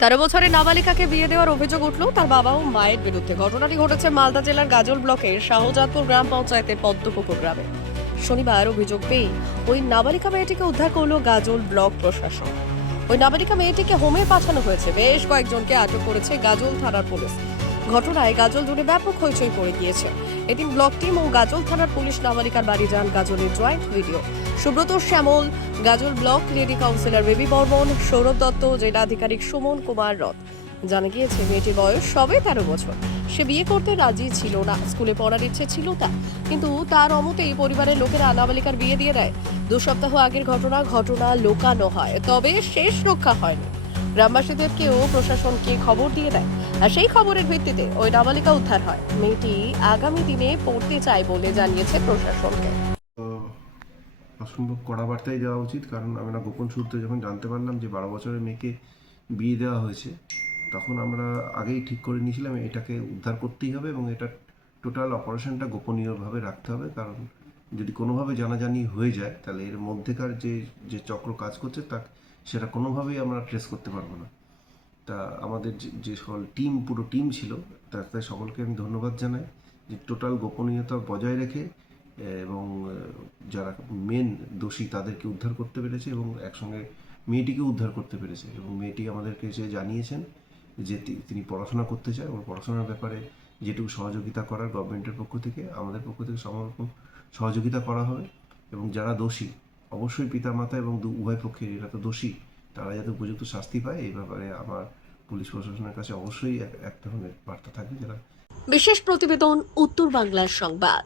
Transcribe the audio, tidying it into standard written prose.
13 বছরের নাবালিকাকে বিয়ে দেওয়ার অভিযোগ উঠল তার বাবা ও মায়ের বিরুদ্ধে। ঘটনাটি ঘটেছে মালদা জেলার গাজল ব্লকের শাহজাদপুর গ্রাম পঞ্চায়েতের পদ্মপুকুর গ্রামে। শনিবার অভিযোগ পেয়ে ওই নাবালিকা মেয়েটিকে উদ্ধার করল গাজল ব্লক প্রশাসন। ওই নাবালিকা মেয়েটিকে হোমে পাঠানো হয়েছে। বেশ কয়েকজনকে আটক করেছে গাজল থানার পুলিশ। ঘটনায় গাজল জুড়ে ব্যাপক হইচই পড়ে গিয়েছে। এদিন ব্লক টিম ও গাজল থানার পুলিশ নাবালিকার বাড়ি যান। গাজলের joint BDO Subrata Shyamal, Gazole block lady councillor Baby Barman, Sourav Dutta, জেলা আধিকারিক সুমন কুমার রথ। জানা গিয়েছে মেয়েটির বয়স সবে 13 বছর। সে বিয়ে করতে রাজি ছিল না। স্কুলে পড়ার ইচ্ছে ছিল তার, কিন্তু তার অমতেই পরিবারের লোকেরা নাবালিকার বিয়ে দিয়ে দেয়। 2 সপ্তাহ আগের ঘটনা লোকানো হয়, তবে শেষ রক্ষা হয়নি। গ্রামবাসীদেরকেও প্রশাসনকে খবর দিয়ে দেয়, আর সেই খবরের ভিত্তিতে ওই নাবালিকা উদ্ধার হয়। মেয়েটি আগামী দিনে পড়তে চায় বলে জানিয়েছে প্রশাসনকে। তো অসম্ভব কড়া বার্তায় দেওয়া উচিত, কারণ আমরা গোপন সূত্রে যখন জানতে পারলাম যে 12 বছরের মেয়েকে বিয়ে দেওয়া হয়েছে, তখন আমরা আগেই ঠিক করে নিয়েছিলাম এটাকে উদ্ধার করতেই হবে এবং এটা টোটাল অপারেশনটা গোপনীয়ভাবে রাখতে হবে। কারণ যদি কোনোভাবে জানাজানি হয়ে যায়, তাহলে এর মধ্যেকার যে যে চক্র কাজ করছে সেটা কোনোভাবেই আমরা ট্রেস করতে পারবো না। তা আমাদের যে সকল পুরো টিম ছিল, তাদের সকলকে আমি ধন্যবাদ জানাই যে টোটাল গোপনীয়তা বজায় রেখে এবং যারা মেন দোষী তাদেরকে উদ্ধার করতে পেরেছে এবং একসঙ্গে মেয়েটিকে উদ্ধার করতে পেরেছে। এবং মেয়েটি আমাদেরকে এসে জানিয়েছেন যে তিনি পড়াশোনা করতে চায় এবং পড়াশোনার ব্যাপারে যেটুকু সহযোগিতা করার গভর্নমেন্টের পক্ষ থেকে, আমাদের পক্ষ থেকে সমরকম সহযোগিতা করা হবে। এবং যারা দোষী, অবশ্যই পিতামাতা এবং উভয় পক্ষে এরা তো দোষী, তারা যাতে উপযুক্ত শাস্তি পায় এই ব্যাপারে আমার পুলিশ প্রশাসনের কাছে অবশ্যই এক ধরনের বার্তা থাকবে। যারা বিশেষ প্রতিবেদন, উত্তর বাংলার সংবাদ।